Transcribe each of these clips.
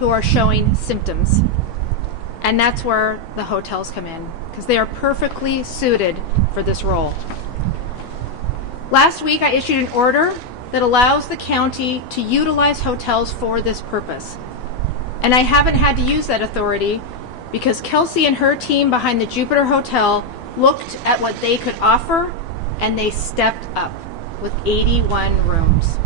who are showing symptoms. And that's where the hotels come in, because they are perfectly suited for this role. Last week, I issued an order that allows the county to utilize hotels for this purpose. And I haven't had to use that authority because Kelsey and her team behind the Jupiter Hotel looked at what they could offer and they stepped up with 81 rooms.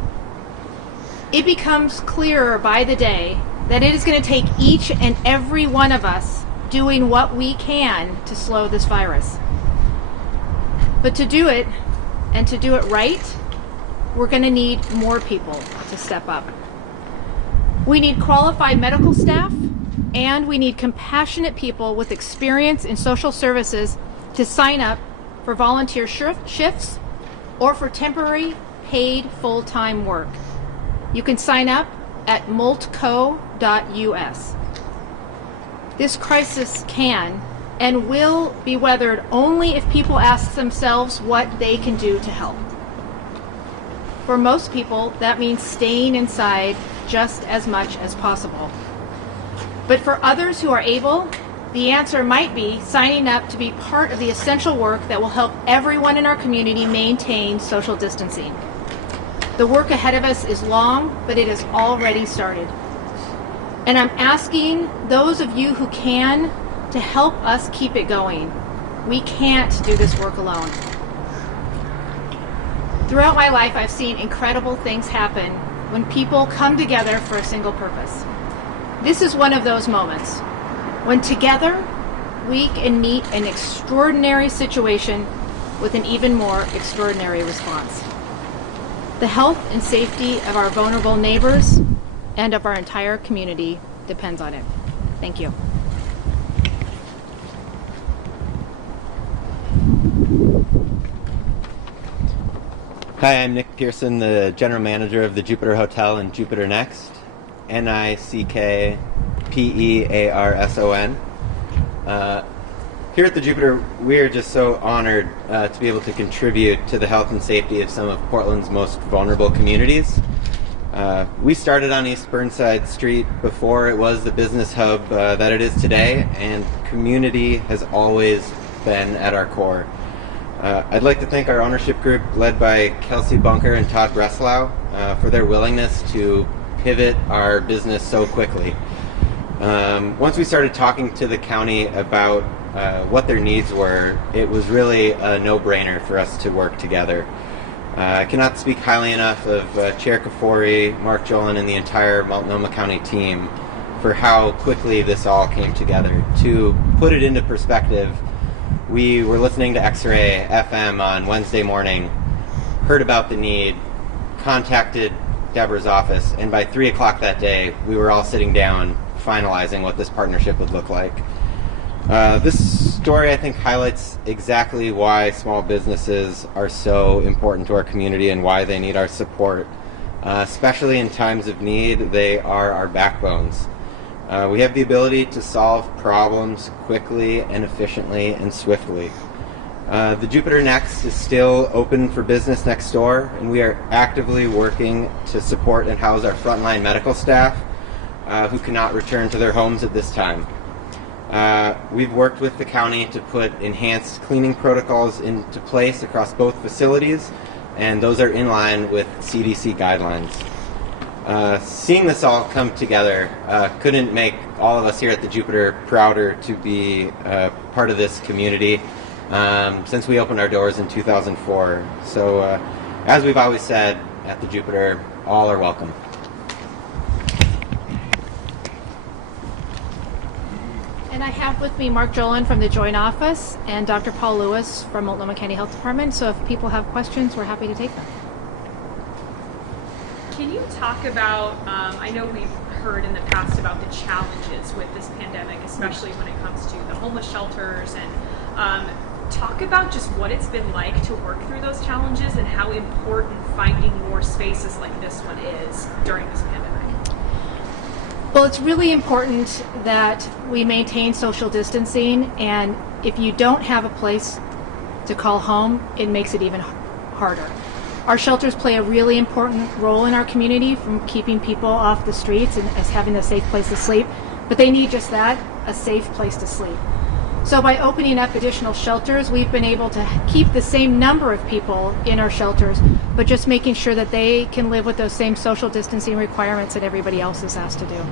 It becomes clearer by the day that it is going to take each and every one of us doing what we can to slow this virus. But to do it, and to do it right, we're going to need more people to step up. We need qualified medical staff, and we need compassionate people with experience in social services to sign up for volunteer shifts or for temporary paid full-time work. You can sign up at moltco.us. This crisis can and will be weathered only if people ask themselves what they can do to help. For most people, that means staying inside just as much as possible. But for others who are able, the answer might be signing up to be part of the essential work that will help everyone in our community maintain social distancing. The work ahead of us is long, but it has already started. And I'm asking those of you who can to help us keep it going. We can't do this work alone. Throughout my life, I've seen incredible things happen when people come together for a single purpose. This is one of those moments when together we can meet an extraordinary situation with an even more extraordinary response. The health and safety of our vulnerable neighbors and of our entire community depends on it. Thank you. Hi, I'm Nick Pearson, the General Manager of the Jupiter Hotel and Jupiter Next, NICKPEARSON. Here at the Jupiter, we are just so honored to be able to contribute to the health and safety of some of Portland's most vulnerable communities. We started on East Burnside Street before it was the business hub that it is today, and community has always been at our core. I'd like to thank our ownership group led by Kelsey Bunker and Todd Breslau for their willingness to pivot our business so quickly. Once we started talking to the county about what their needs were, it was really a no-brainer for us to work together. I cannot speak highly enough of Chair Kafori, Mark Jolin, and the entire Multnomah County team for how quickly this all came together. To put it into perspective, we were listening to X-Ray FM on Wednesday morning, heard about the need, contacted Deborah's office, and by 3 o'clock that day, we were all sitting down finalizing what this partnership would look like. This story, I think, highlights exactly why small businesses are so important to our community and why they need our support. Especially in times of need, they are our backbones. We have the ability to solve problems quickly and efficiently and swiftly. The Jupiter Next is still open for business next door, and we are actively working to support and house our frontline medical staff who cannot return to their homes at this time. We've worked with the county to put enhanced cleaning protocols into place across both facilities, and those are in line with CDC guidelines. Seeing this all come together couldn't make all of us here at the Jupiter prouder to be part of this community since we opened our doors in 2004. So as we've always said at the Jupiter, all are welcome. And I have with me Mark Jolin from the Joint Office and Dr. Paul Lewis from Multnomah County Health Department. So if people have questions, we're happy to take them. Can you talk about, I know we've heard in the past about the challenges with this pandemic, especially when it comes to the homeless shelters, and talk about just what it's been like to work through those challenges and how important finding more spaces like this one is during this pandemic. Well, it's really important that we maintain social distancing, and if you don't have a place to call home, it makes it even harder. Our shelters play a really important role in our community, from keeping people off the streets and as having a safe place to sleep. But they need just that, a safe place to sleep. So by opening up additional shelters, we've been able to keep the same number of people in our shelters, but just making sure that they can live with those same social distancing requirements that everybody else is asked to do.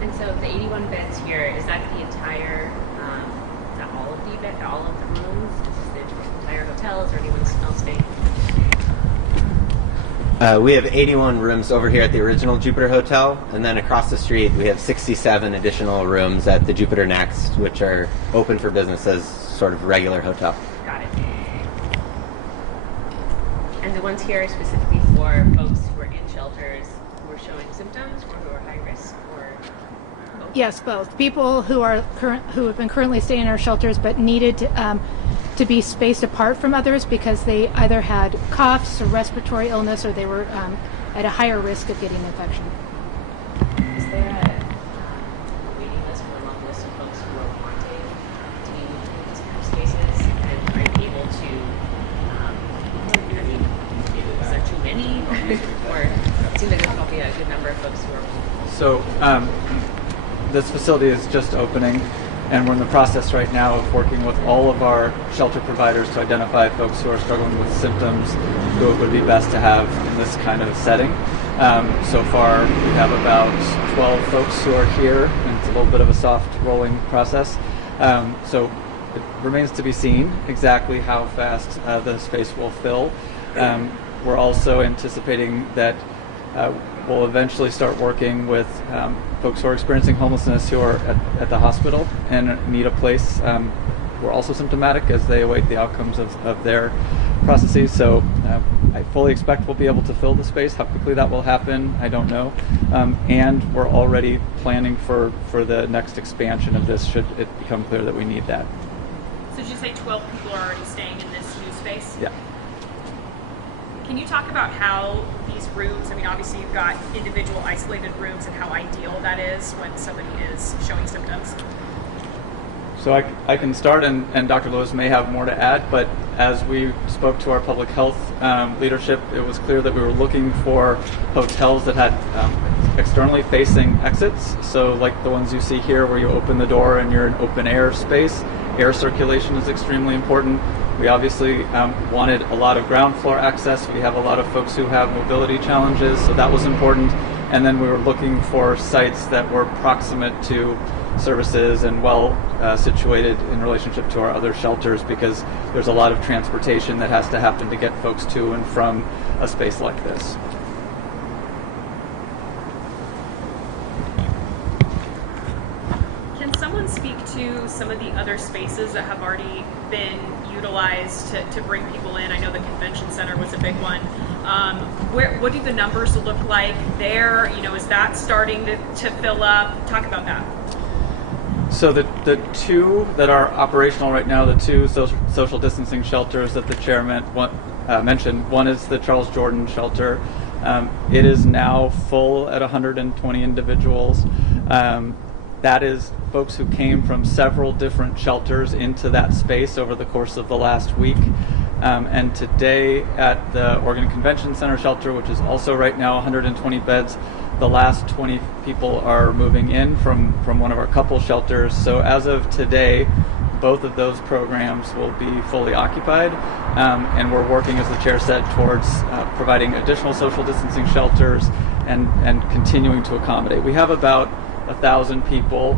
And so the 81 beds here, is that the entire, is that all of the rooms? Is this the entire hotel? Is there anyone else staying? We have 81 rooms over here at the original Jupiter Hotel, and then across the street we have 67 additional rooms at the Jupiter Next, which are open for business as sort of regular hotel. Got it. And the ones here are specifically for folks who are in shelters who are showing symptoms or who are high risk, or both? Yes, both. People who have been currently staying in our shelters but needed to be spaced apart from others because they either had coughs or respiratory illness, or they were at a higher risk of getting infection. Is there a waiting list or a long list of folks who are wanting to be moved into these kind of spaces? And are you able to, is there too many? Or it seems like there's probably a good number of folks who are. So this facility is just opening, and we're in the process right now of working with all of our shelter providers to identify folks who are struggling with symptoms who it would be best to have in this kind of setting. So far, we have about 12 folks who are here, and it's a little bit of a soft rolling process. So it remains to be seen exactly how fast the space will fill. We're also anticipating that we'll eventually start working with folks who are experiencing homelessness who are at the hospital and need a place who are also symptomatic as they await the outcomes of their processes. So I fully expect we'll be able to fill the space. How quickly that will happen, I don't know. And we're already planning for the next expansion of this should it become clear that we need that. So did you say 12 people are already staying in this new space? Yeah. Can you talk about how these rooms, I mean, obviously you've got individual isolated rooms, and how ideal that is when somebody is showing symptoms? So I can start, and Dr. Lewis may have more to add, but as we spoke to our public health leadership, it was clear that we were looking for hotels that had externally facing exits. So like the ones you see here where you open the door and you're in open air space. Air circulation is extremely important. We obviously wanted a lot of ground floor access. We have a lot of folks who have mobility challenges, so that was important. And then we were looking for sites that were proximate to services and well situated in relationship to our other shelters, because there's a lot of transportation that has to happen to get folks to and from a space like this. Can someone speak to some of the other spaces that have already been utilized to bring people in? I know the convention center was a big one. What do the numbers look like there? You know, is that starting to fill up? Talk about that. So the two that are operational right now, the two social distancing shelters that the chairman mentioned, one is the Charles Jordan shelter. It is now full at 120 individuals. That is folks who came from several different shelters into that space over the course of the last week. And today at the Oregon Convention Center shelter, which is also right now 120 beds, the last 20 people are moving in from one of our couple shelters. So as of today, both of those programs will be fully occupied. And we're working, as the chair said, towards providing additional social distancing shelters and continuing to accommodate. We have about 1,000 people,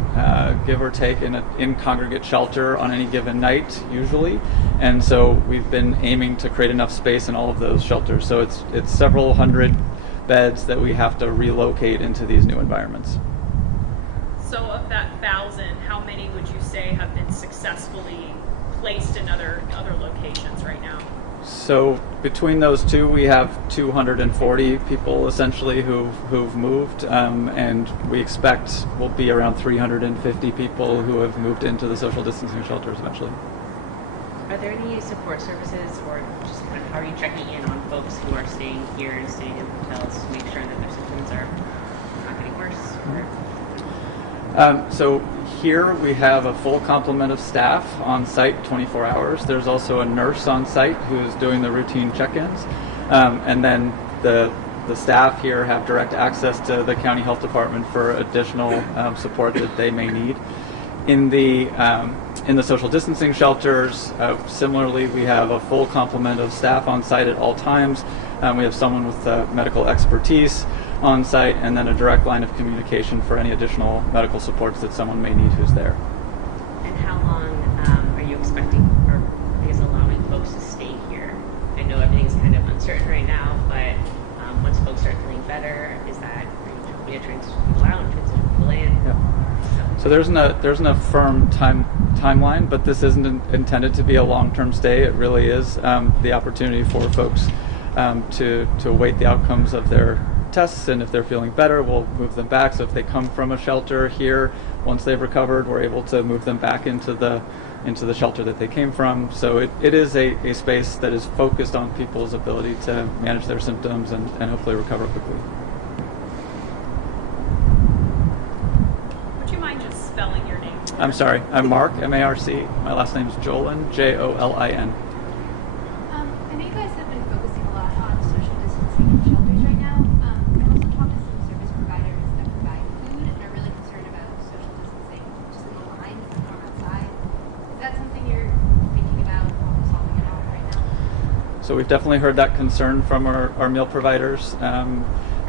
give or take, in congregate shelter on any given night, usually, and so we've been aiming to create enough space in all of those shelters. So it's several hundred beds that we have to relocate into these new environments. So of that 1,000, how many would you say have been successfully placed in other locations right now? So between those two, we have 240 people essentially who've moved, and we expect will be around 350 people who have moved into the social distancing shelters eventually. Are there any support services, or just kind of how are you checking in on folks who are staying here and staying in hotels to make sure that their symptoms are not getting worse? So Here we have a full complement of staff on site 24 hours. There's also a nurse on site who's doing the routine check-ins. And then the staff here have direct access to the county health department for additional support that they may need. In the social distancing shelters, similarly, we have a full complement of staff on site at all times. We have someone with medical expertise on site, and then a direct line of communication for any additional medical supports that someone may need who's there. And how long are you expecting, or I guess allowing folks to stay here? I know everything's kind of uncertain right now, but once folks start feeling better, are you trying to people out and transition people in? Yep. So there isn't a firm timeline, but this isn't intended to be a long-term stay. It really is the opportunity for folks to await the outcomes of their tests, and if they're feeling better, we'll move them back. So if they come from a shelter here, once they've recovered, we're able to move them back into the shelter that they came from. So it is a space that is focused on people's ability to manage their symptoms and hopefully recover quickly. Would you mind just spelling your name? I'm sorry, I'm Mark, M-A-R-C. My last name's Jolin, J-O-L-I-N. I know you guys have been focusing a lot on social distancing in shelters right now. I've also talked to some service providers that provide food and are really concerned about social distancing just in the lines and from outside. Is that something you're thinking about solving at all right now? So we've definitely heard that concern from our meal providers.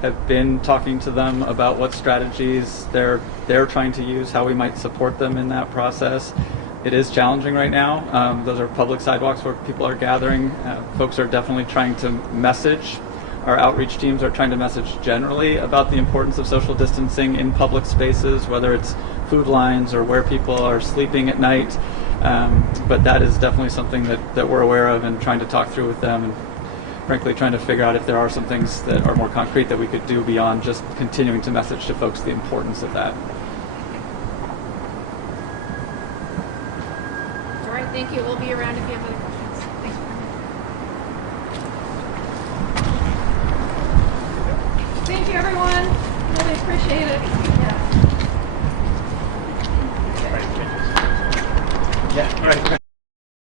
Have been talking to them about what strategies they're trying to use, how we might support them in that process. It is challenging right now. Those are public sidewalks where people are gathering. Folks are definitely trying to message. Our outreach teams are trying to message generally about the importance of social distancing in public spaces, whether it's food lines or where people are sleeping at night. But that is definitely something that we're aware of and trying to talk through with them, and frankly trying to figure out if there are some things that are more concrete that we could do beyond just continuing to message to folks the importance of that. All right, thank you. We'll be around if you have other questions. Thanks for coming. Thank you, everyone. Really appreciate it. Yeah. All right.